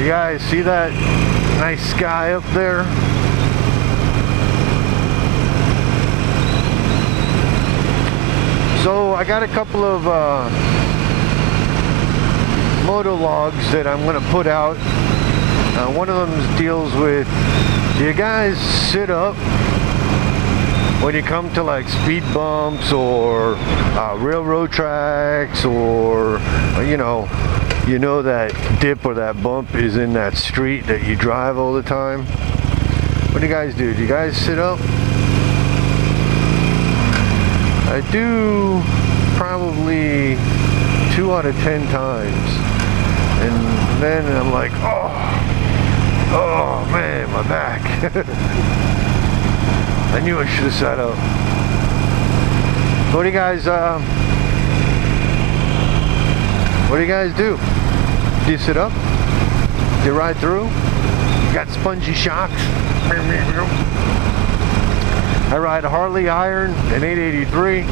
You guys see that nice sky up there? So I got a couple of moto logs that I'm going to put out. One of them deals with, do you guys sit up when you come to like speed bumps or railroad tracks, or you know that dip or that bump is in that street that you drive all the time? What do you guys do? Do you guys sit up? I do probably 2 out of 10 times, and then I'm like, oh man, my back. I knew I should have sat up. What do you guys do? Do you sit up? Do you ride through? You got spongy shocks? I ride a Harley Iron, an 883.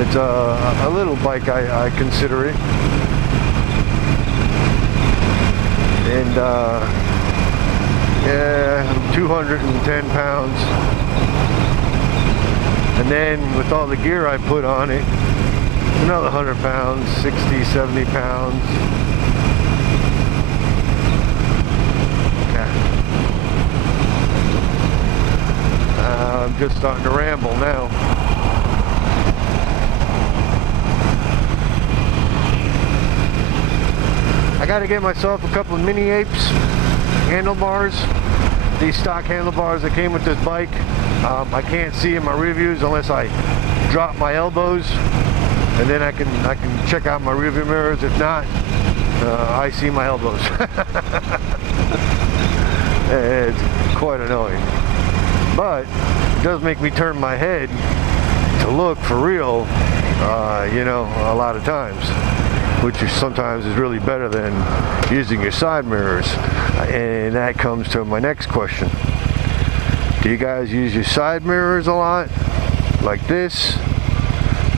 It's a little bike, I consider it. And yeah, 210 pounds. And then with all the gear I put on it, another 100 pounds, 60, 70 pounds. I'm just starting to ramble now. I got to get myself a couple of mini apes handlebars. These stock handlebars that came with this bike. I can't see in my reviews unless I drop my elbows, and then I can check out my rearview mirrors. If not, I see my elbows. It's quite annoying, but it does make me turn my head to look for real, you know, a lot of times, which sometimes is really better than using your side mirrors. And that comes to my next question. Do you guys use your side mirrors a lot, like this?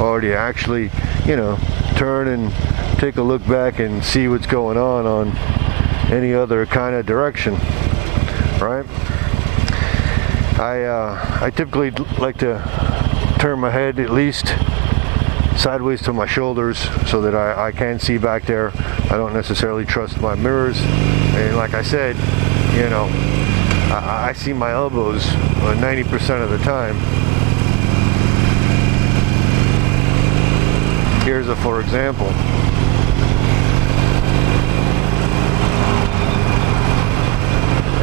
Or do you actually, you know, turn and take a look back and see what's going on any other kind of direction, right? I typically like to turn my head at least sideways to my shoulders so that I can see back there. I don't necessarily trust my mirrors, and like I said, you know, I see my elbows 90% of the time. Here's a for example.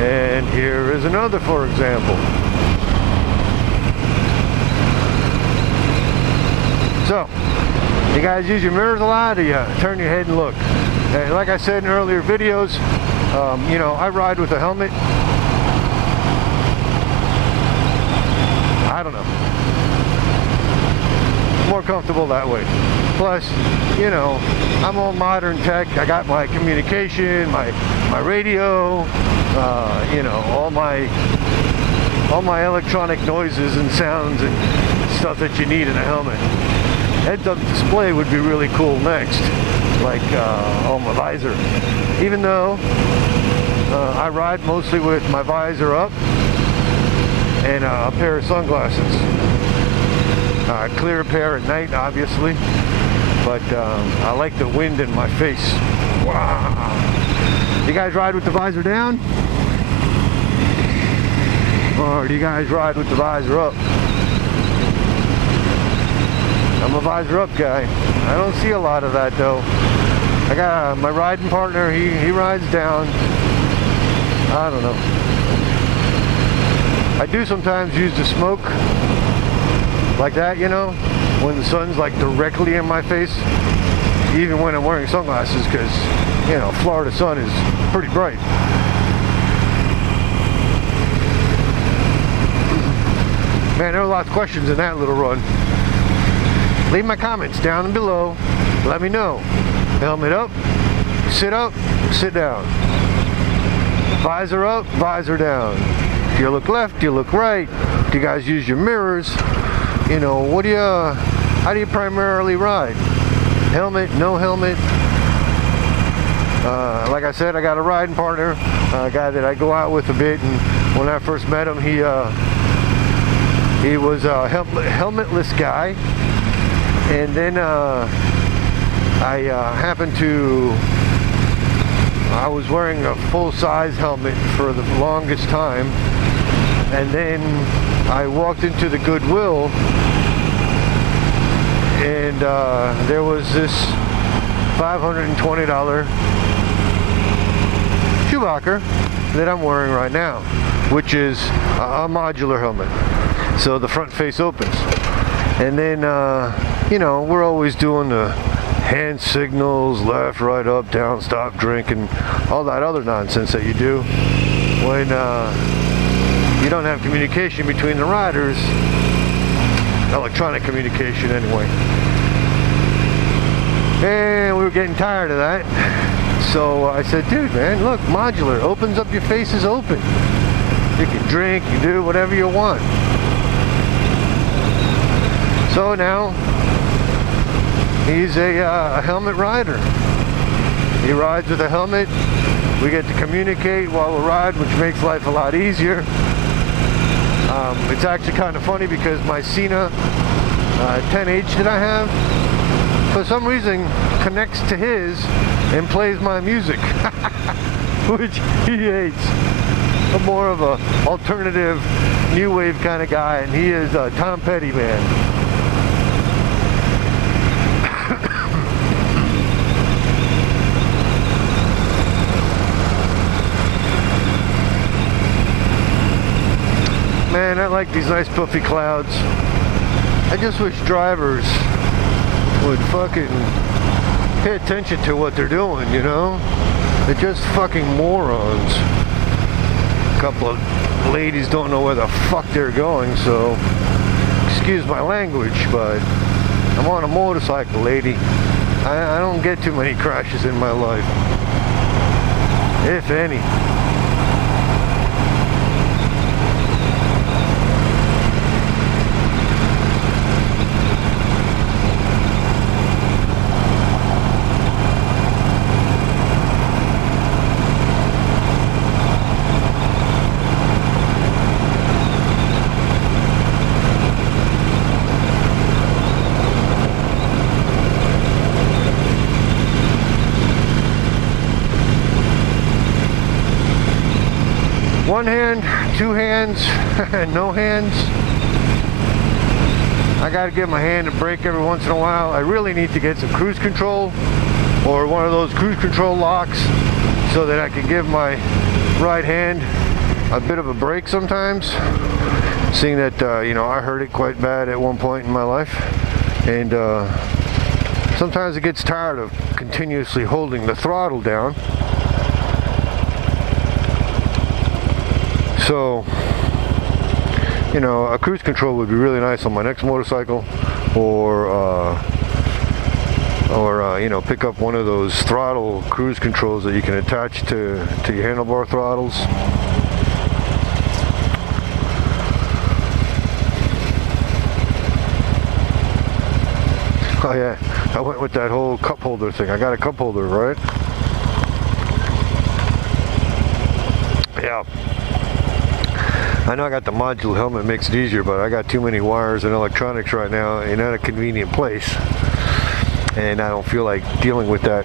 And here is another for example. So, you guys use your mirrors a lot, or you turn your head and look? And like I said in earlier videos, you know, I ride with a helmet. I don't know. More comfortable that way. Plus, you know, I'm all modern tech. I got my communication, my radio, you know, all my electronic noises and sounds and stuff that you need in a helmet. Heads-up display would be really cool next, like on my visor. Even though I ride mostly with my visor up and a pair of sunglasses. Clear pair at night, obviously, but I like the wind in my face. Wow! You guys ride with the visor down? Or do you guys ride with the visor up? I'm a visor up guy. I don't see a lot of that though. I got my riding partner, he rides down. I don't know. I do sometimes use the smoke like that, you know, when the sun's like directly in my face, even when I'm wearing sunglasses, because, you know, Florida sun is pretty bright. Man, there were lots of questions in that little run. Leave my comments down below. Let me know. Helmet up, sit down. Visor up, visor down. If you look left, you look right. Do you guys use your mirrors? You know, how do you primarily ride? Helmet, no helmet? Like I said, I got a riding partner, a guy that I go out with a bit, and when I first met him, he was a helmetless guy, and then I was wearing a full-size helmet for the longest time, and then I walked into the Goodwill, and there was this $520 Schumacher that I'm wearing right now, which is a modular helmet. So the front face opens, and then you know, we're always doing the hand signals, left, right, up, down, stop, drink, and all that other nonsense that you do when you don't have communication between the riders, electronic communication anyway. And we were getting tired of that, so I said, dude, man, look, modular opens up, your face is open. You can drink, you do whatever you want. So now he's a helmet rider. He rides with a helmet. We get to communicate while we ride, which makes life a lot easier. It's actually kind of funny because my Cena 10H that I have, for some reason, connects to his and plays my music, which he hates. I'm more of a alternative, new wave kind of guy, and he is a Tom Petty man. Man, I like these nice puffy clouds. I just wish drivers would fucking pay attention to what they're doing, you know? They're just fucking morons. A couple of ladies don't know where the fuck they're going, so excuse my language, but I'm on a motorcycle, lady. I don't get too many crashes in my life, if any. One hand, two hands, no hands. I gotta give my hand a break every once in a while. I really need to get some cruise control or one of those cruise control locks so that I can give my right hand a bit of a break sometimes. Seeing that, you know, I hurt it quite bad at one point in my life. And sometimes it gets tired of continuously holding the throttle down. So, you know, a cruise control would be really nice on my next motorcycle, or you know, pick up one of those throttle cruise controls that you can attach to your handlebar throttles. Oh yeah, I went with that whole cup holder thing. I got a cup holder, right? Yeah. I know I got the modular helmet, makes it easier, but I got too many wires and electronics right now and at a convenient place. And I don't feel like dealing with that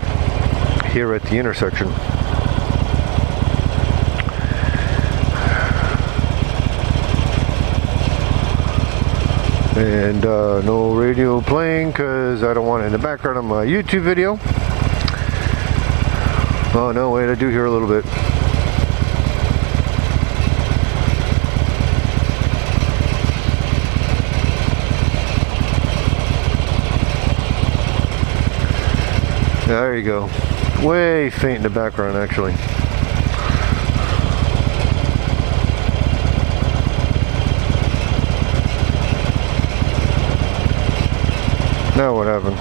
here at the intersection. And no radio playing because I don't want it in the background of my YouTube video. Oh no, wait, I do hear a little bit. There you go. Way faint in the background, actually. Now what happened?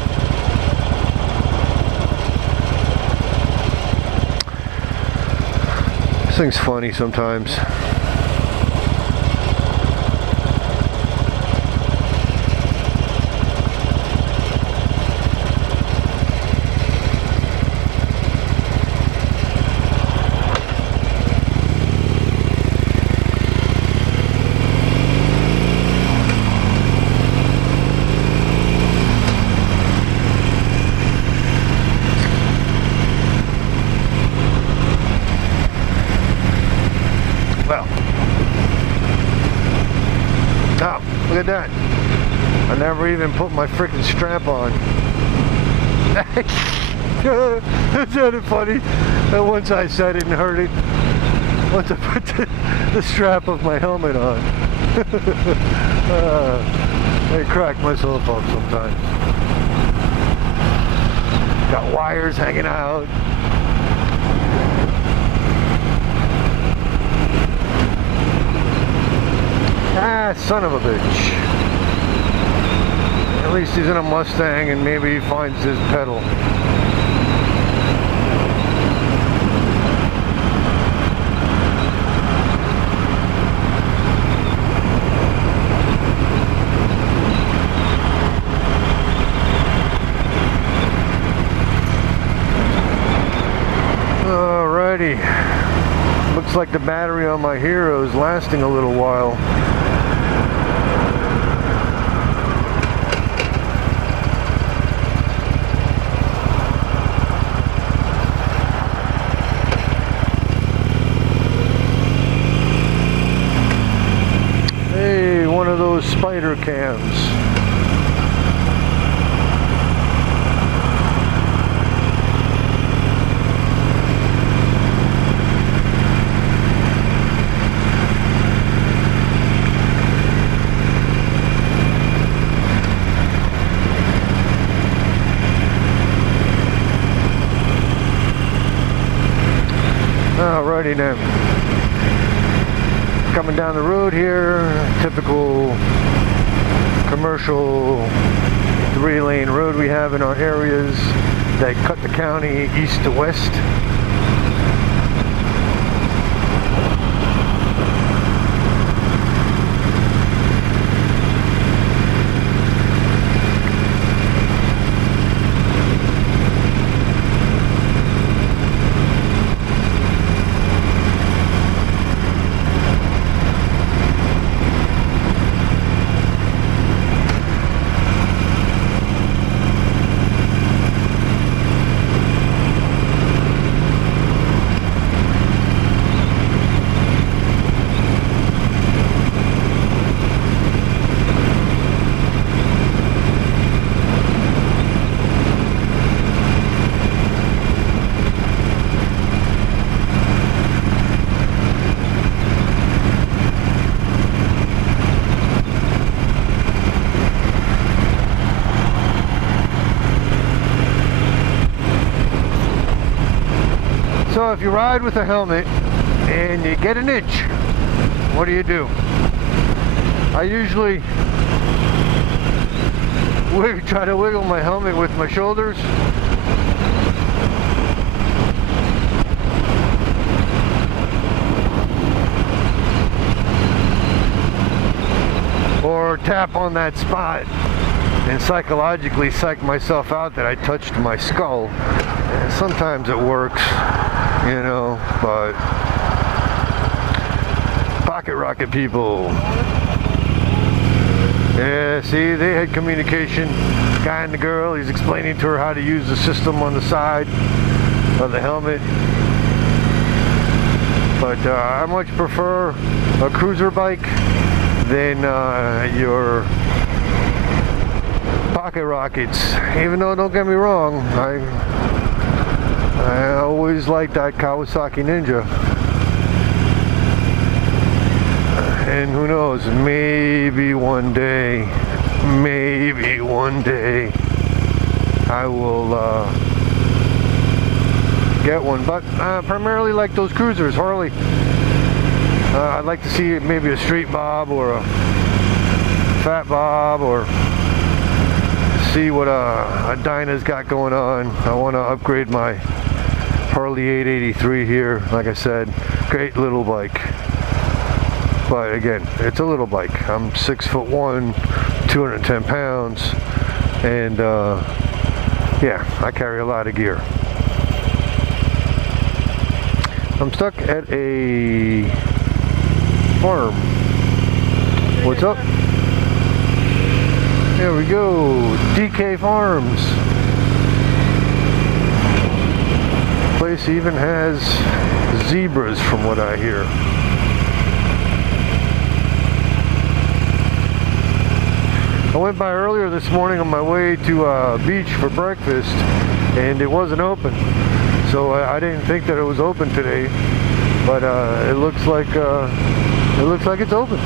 This thing's funny sometimes. at that. I never even put my freaking strap on. Isn't it funny? And once I said it and heard it, once I put the strap of my helmet on, I crack myself up sometimes. Got wires hanging out. Ah, son of a bitch. At least he's in a Mustang and maybe he finds his pedal. Alrighty. Looks like the battery on my Hero is lasting a little while. Spider cams. Alrighty then. Coming down the road here, typical commercial 3-lane road we have in our areas that cut the county east to west. So if you ride with a helmet and you get an itch, what do? I usually try to wiggle my helmet with my shoulders. Or tap on that spot and psychologically psych myself out that I touched my skull. And sometimes it works, you know, but pocket rocket people. Yeah, see, they had communication. Guy and the girl, he's explaining to her how to use the system on the side of the helmet. But I much prefer a cruiser bike than your pocket rockets. Even though, don't get me wrong, I always liked that Kawasaki Ninja. And who knows, maybe one day I will get one. But primarily like those cruisers, Harley. I'd like to see maybe a Street Bob or a Fat Bob, or see what a Dyna's got going on. I want to upgrade my Harley 883 here. Like I said, great little bike. But again, it's a little bike. I'm 6'1", 210 pounds, and yeah, I carry a lot of gear. I'm stuck at a farm. What's up? There we go, DK Farms. Place even has zebras from what I hear. I went by earlier this morning on my way to beach for breakfast, and it wasn't open. So I didn't think that it was open today, but it looks like it's open.